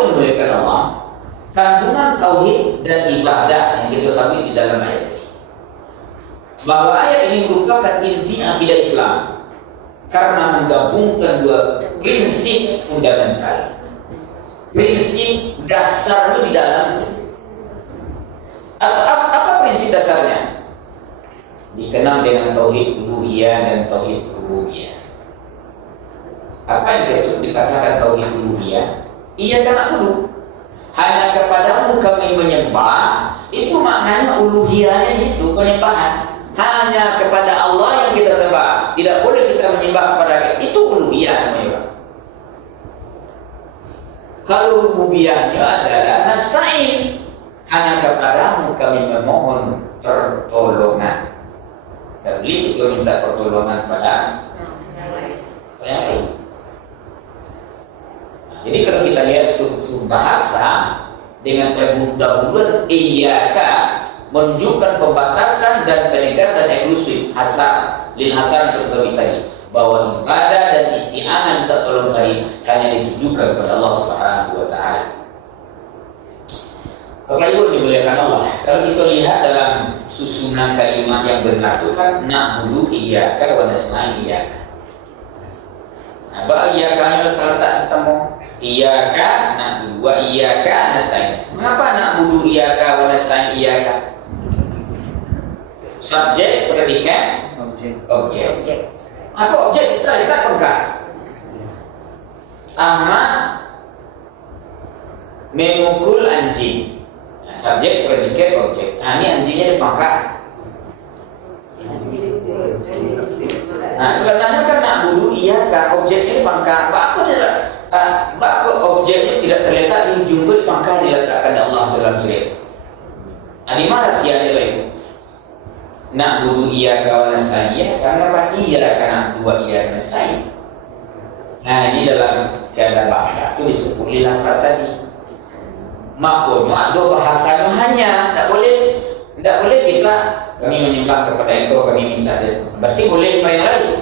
yang dimuliakan Allah, kandungan tauhid dan ibadah yang kita sabit di dalam ayat ini. Bahwa ayat ini merupakan inti akidah Islam karena menggabungkan dua prinsip fundamental, prinsip dasar itu di dalam itu. Apa prinsip dasarnya? Dikenal dengan tauhid uluhiyah dan tauhid rububiyah. Apa yang dikatakan tauhid uluhiyah? Iya kan aku hanya kepadamu kami menyembah, itu maknanya uluhiyahnya di situ, penyembahan. Hanya kepada Allah yang kita sembah, tidak boleh kita menyembah kepada dia. Itu uluhiyah namanya. Kalau rububiyahnya adalah nasta'in, hanya kepadamu kami memohon pertolongan. Dan boleh kita minta pertolongan pada yang lain. Jadi kalau kita lihat struktur bahasa dengan pendahuluan iyyaka menunjukkan pembatasan dan penegasan eksklusif hasar lil hasar seperti tadi, bahwa ibadah dan isti'anah minta tolong tadi hanya ditujukan kepada Allah Subhanahu wa taala. Bapak Ibu dimuliakan Allah, kalau kita lihat dalam susunan kalimat yang benar itu kan na'budu iyyaka wa nasta'in iyyaka. Nah, bahwa iyyaka kalau tak ketemu iyyaka na'budu wa iyyaka nasta'in. Mengapa na'budu iyyaka wa nasta'in iyyaka? Subjek, predikat, objek. Maka objek kita lihat pengkar. Ahmad memukul anjing. Nah, subjek, predikat, objek. Nah, ini anjingnya di pangkal. Nah, sebenarnya kan na'budu iyyaka, objeknya di pangkal. Bahkan objeknya tidak terletak di ujung, di pangkal diletakkan Allah dalam cerita. Nah, di mana rahasianya Ibu? Na'budu iyyaka wa nasta'in, karena apa? Iyyaka na'budu wa iyyaka nasta'in. Nah, ini dalam kaidah bahasa itu disebut lilasar tadi. Makanya ada bahasanya hanya tidak boleh kita kami menyembah kepada engkau, kami minta. Berarti boleh apa yang lain.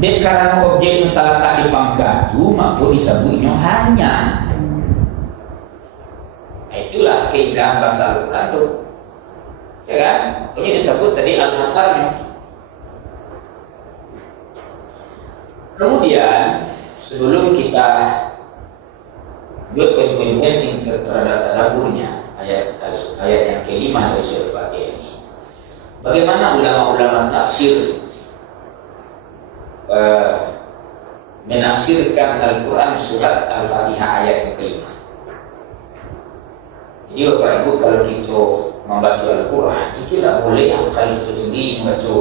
Dan karena objek yang terletak di pangkatu, maka disebutnya hanya. Nah, itulah keindahan bahasa Al-Quran itu. Ya kan? Ini disebut tadi al-hasarnya. Kemudian sebelum kita buat poin-poin penting terhadap tadaburnya ayat yang kelima dari surah Al-Fatihah ini, bagaimana ulama-ulama tafsir menafsirkan Al-Quran surat Al-Fatihah ayat yang kelima. Jadi Bapak Ibu, kalau kita membaca Al-Quran itu tidak boleh kalau kita sendiri membaca.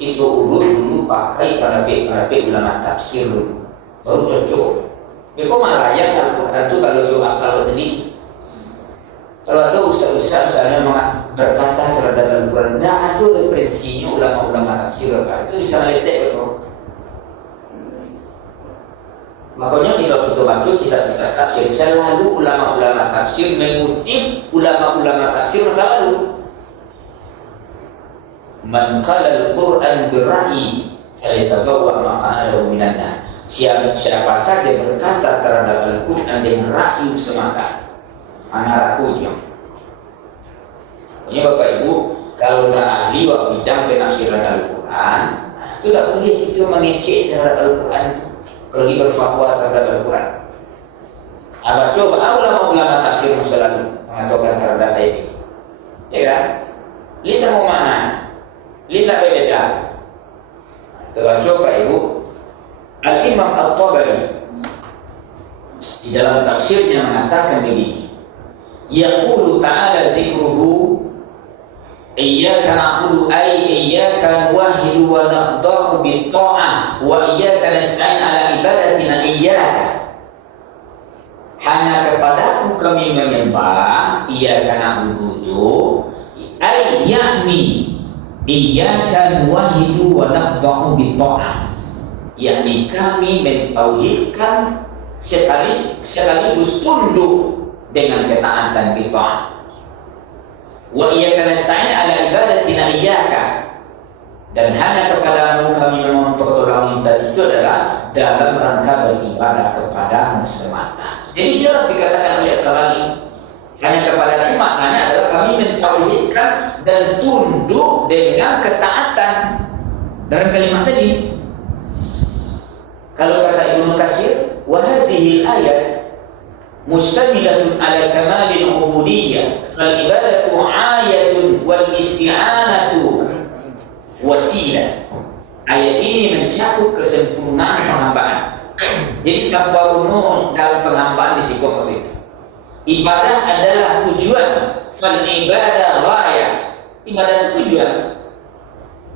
Kita urut dulu pakai pendapat ulama tafsir dulu, baru cocok. Dia kok malah yang Al-Quran itu kalau dia akal sendiri. Kalau ada ustaz-ustaz misalnya berkata terhadap Al-Quran, tidak ada referensinya ulama-ulama tafsir, itu bisa meleset betul. Makanya kita baca kita tafsir, selalu ulama-ulama tafsir mengutip ulama-ulama tafsir masa lalu. Man qala al-Qur'an birra'yi falyatabawwa maq'adahu minan nar. Siapa saja berkata terhadap Al-Quran dengan ra'yu semata, ana rakujum. Ini Bapak Ibu, kalau tidak ahli bidang penafsiran Al-Quran, itu tidak boleh kita mengecek terhadap Al-Quran itu. Kalau dia berfatwa terhadap Al-Quran, coba ulama-ulama tafsir masa lalu mengatakan terhadap ayat ini, ya kan? Ini semua mana? Ini tidak berbeda. Coba Ibu, Al-Imam At-Tabari di dalam tafsirnya mengatakan begini, yaqulu ta'ala dzikruhu iyyaka na'budu ay iyyaka nuwahhidu wa nakhda'u bi-tha'ah wa iyyaka nasta'in ala ibadatina iyyaka. Hanya kepadamu kami menyembah, iyyaka na'budu itu ay yakni iyyaka nuwahhidu wa nakhda'u bi-tha'ah, yakni kami mentauhidkan sekaligus tunduk dengan ketaatan bi-tha'ah. Wa iyyaka nasta'in ala ibadatina iyyaka, Dan hanya kepadamu kami memohon pertolongan tadi itu adalah dalam rangka beribadah kepadamu semata. Jadi jelas dikatakan oleh Al-Ghazali, hanya kepadamu maknanya adalah kami mentauhidkan dan tunduk dengan ketaatan. Dalam kalimat tadi, kalau kata Ibnu Katsir, wa hadhihi al-ayat mustamilatun ala kamalil ubudiyyah fal ibadatu ayatun wal isti'anatu wasilah. Ayat ini mencakup kesempurnaan penghambaan. Jadi sampurna dalam penghambaan di situ maksudnya. Ibadah adalah tujuan, fal ibadah ghayah. Ibadah itu tujuan.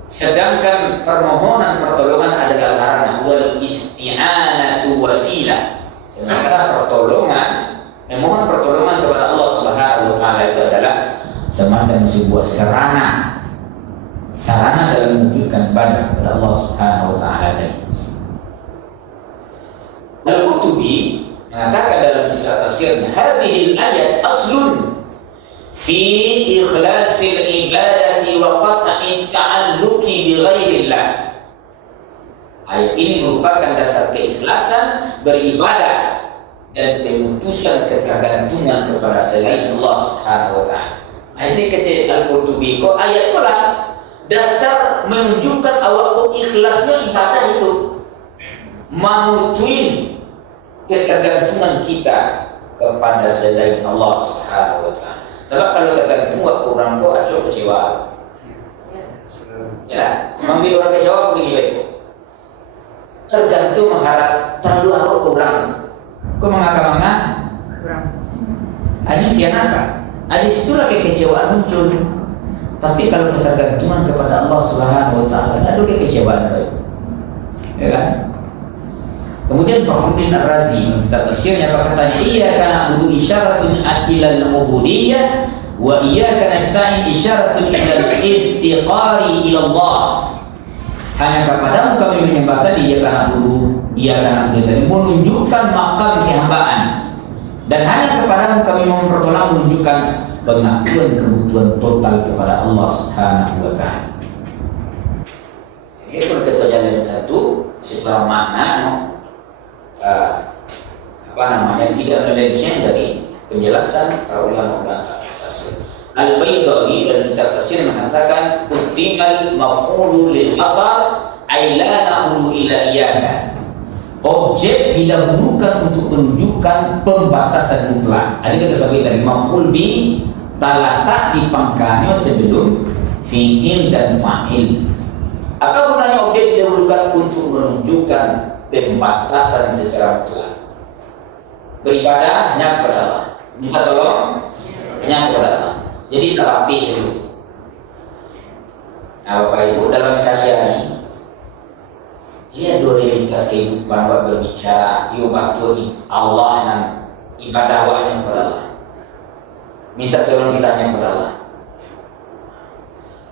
Sedangkan permohonan pertolongan adalah sarana, wal isti'anatu wasilah. Sementara pertolongan, memohon pertolongan kepada Allah Subhanahu wa taala itu adalah semacam sebuah sarana dalam menunjukkan ibadah kepada Allah Subhanahu wa taala tadi. Al-Qurtubi mengatakan dalam kitab tafsirnya, hadhihi al-ayat aslun fi ikhlasil ibadati wa qat'i ta'alluqi bi ghairillah. Ayat ini merupakan dasar keikhlasan beribadah dan pemutusan ketergantungan kepada selain Allah Subhanahu wa taala. Ayat ini kecil Al-Qurtubi kok ayat pula dasar menunjukkan awak ikhlasnya ibadah itu, memutuin ketergantungan kita kepada selain Allah Subhanahu wa taala. Sebab kalau tergantung orang kau acok kecewa. Ya, mengambil orang kecewa begini baik. Tergantung mengharap terlalu harap orang. Kau mengangkat kurang. Ini kian apa? Di situlah kekecewaan muncul. Tapi kalau ketergantungan kepada Allah Subhanahu wa taala, ada kekecewaan baik. Ya kan? Kemudian Fakhruddin Ar-Razi dalam tafsirnya berkata, iyyaka na'budu isyaratun ila al-ubudiyyah wa iyyaka nasta'in isyaratun ila al-iftiqari ila Allah. Hanya kepadamu kami menyembah tadi, iyyaka na'budu, menunjukkan makam kehambaan. Dan hanya kepadamu kami mohon pertolongan, menunjukkan pengakuan kebutuhan total kepada Allah Subhanahu wa taala. Ini kalau jalan satu secara makna tidak melenceng dari penjelasan para ulama tafsir. Al-Baydhawi dalam kitab tafsir mengatakan utimal maf'ulu lil hasar ay la na'budu illa iyyaka. Objek didahulukan untuk menunjukkan pembatasan mutlak. Ada kita sebut dari maf'ul bi terletak di pangkalnya sebelum fi'il dan fa'il. Apa gunanya objek didahulukan untuk menunjukkan pembatasan secara mutlak? Beribadah hanya kepada Allah, minta tolong hanya kepada Allah. Jadi terapi dulu. Nah, Bapak Ibu, dalam sehari-hari lihat dua realitas kehidupan Bapak berbicara, waktu Allah dan ibadah hanya kepada Allah. Minta tolong kita hanya kepada Allah.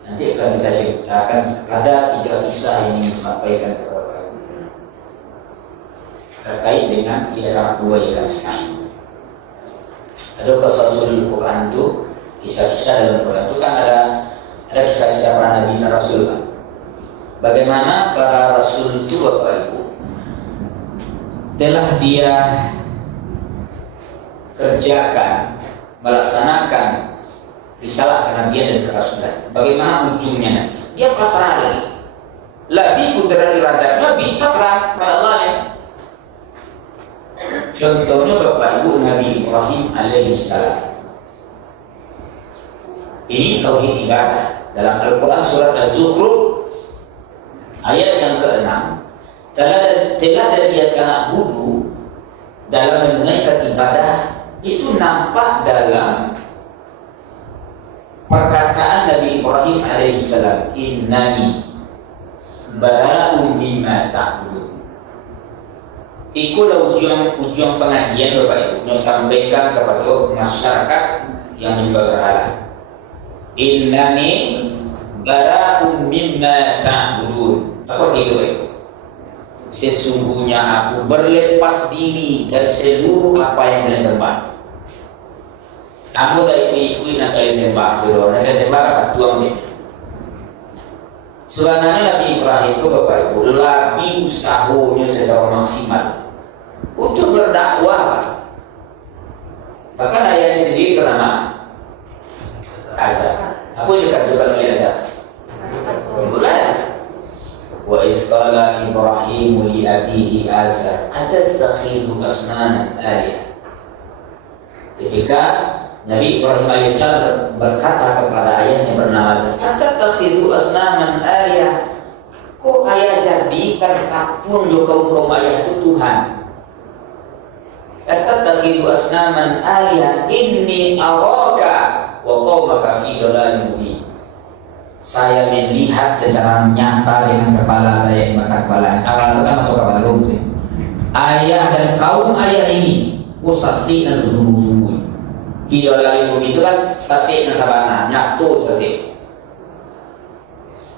Nanti akan kita ceritakan ada 3 kisah yang ingin disampaikan kepada Bapak Ibu terkait dengan ialah dua ikan sain. Ada kisah Quran itu, kisah-kisah dalam Quran itu kan ada kisah-kisah para nabi dan rasul kan. Bagaimana para rasul itu Bapak Ibu telah dia kerjakan, melaksanakan risalah kenabian dan kerasulan. Bagaimana ujungnya nanti? Dia pasrah lagi. Lebih kudrat iradat Nabi pasrah pada Allah ya. Contohnya Bapak Ibu Nabi Ibrahim alaihissalam. Ini tauhid ibadah. Dalam Al-Quran surat Az-Zukhruf ayat yang ke-6 telah dia kena budu dalam menunaikan ibadah itu nampak dalam perkataan Nabi Ibrahim alaihissalam, innani bara'un mimma ta'budun. Itulah ujung pengajian Bapak Ibu yang sampaikan kepada masyarakat yang menyembah berhala. Innani bara'un mimma ta'budun. Apa itu Bapak Ibu? Sesungguhnya aku berlepas diri dari seluruh apa yang kalian sembah. Aku dari ikut nak kalian sembah, kalau nak kalian sembah apa tuang dia. Sebenarnya Nabi Ibrahim itu Bapak Ibu lebih usahanya secara maksimal untuk berdakwah. Bahkan ayahnya sendiri bernama Azar. Apa yang dikatakan oleh Azar? Mulai. Wa isqala Ibrahim li abihi Azar atattakhidhu asnaman alihah. Ketika Nabi Ibrahim alaihissalam berkata kepada ayahnya bernama Azar, atattakhidhu asnaman alihah. Kok ayah jadikan patung jo kaum ayah itu Tuhan? Atattakhidhu asnaman alihah inni araka wa qaumaka fi dhalalin mubin. Saya melihat secara nyata dengan kepala saya di mata kepala awal kan atau kepala sih. Ayah dan kaum ayah ini usasi dan sungguh-sungguh. Video lalu itu kan sasi dan sabana nyatu sasi.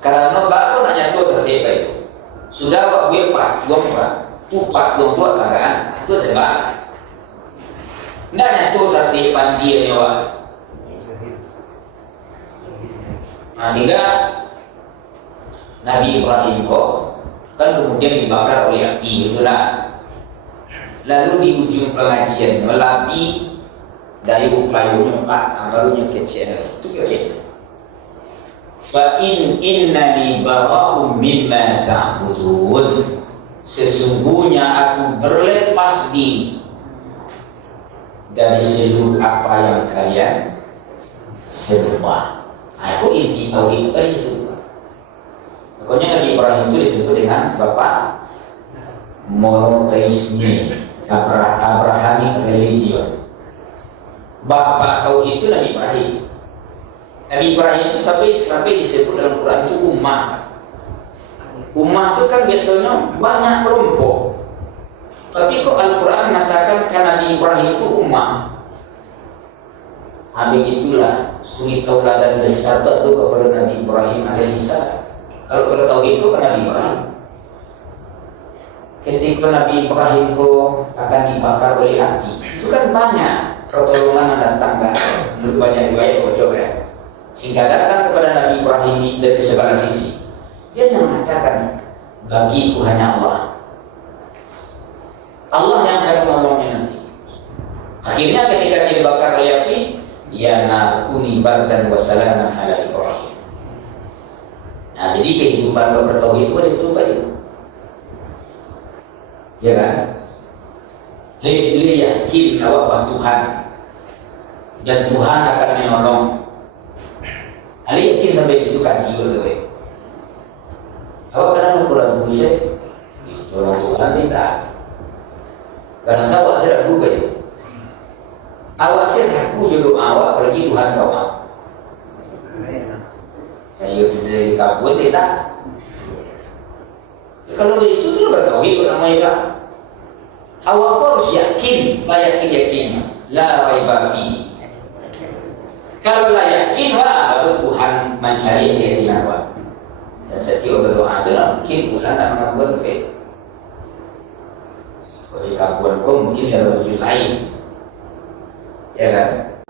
Karena bapak nak nyatu sasi itu sudah buat pak dong pak tupak dong tuh kan itu sebab. Nggak nyatu sasi pandia nyawa. Nah, sehingga Nabi Ibrahim kok kan kemudian dibakar oleh api itulah. Lalu di ujung pengajian melabi dari upayanya Pak barunya kecil itu kecil. Fa innani bara'un mimma ta'budun. Sesungguhnya aku berlepas diri dari seluruh apa yang kalian sembah. Aku inti tauhid itu tadi situ. Makanya Nabi Ibrahim itu disebut dengan bapak monoteisme, Abrahamic religion. Bapak tauhid itu Nabi Ibrahim. Nabi Ibrahim itu sampai disebut dalam Quran itu ummah. Ummah itu kan biasanya banyak kelompok. Tapi kok Al-Quran mengatakan kan Nabi Ibrahim itu ummah. Begitulah suri tauladan besar itu kepada Nabi Ibrahim alaihissalam. Kalau kita tahu itu kan Nabi Ibrahim. Ketika Nabi Ibrahim akan dibakar oleh api, itu kan banyak pertolongan yang datang kan, banyak riwayat bocor ya. Sehingga datang kepada Nabi Ibrahim dari segala sisi. Dia yang mengatakan bagiku hanya Allah. Allah yang akan menolongnya nanti. Akhirnya ketika dia dibakar oleh api, ya nakuni bardan wa salaman ala Ibrahim. Nah, jadi kehidupan bertauhid itu baik. Ya kan? Lebih yakin bahwa Tuhan dan Tuhan akan menolong. Ali yakin sampai di situ kaji betul. Awak kadang kurang buset, tolong Tuhan tidak. Karena saya tidak berubah. Awak sih aku jodoh awak, apalagi Tuhan kau mau. Ayo dari kabut tidak. Kalau begitu tu bertauhid orang mereka. Awak harus yakin, saya yakin, la raiba fi. Kalau la yakin, baru Tuhan mencari keyakinan awak. Dan setiap berdoa itu mungkin Tuhan akan mengabulkan faith. Kalau kabut kau mungkin dalam wujud lain. Ya kan?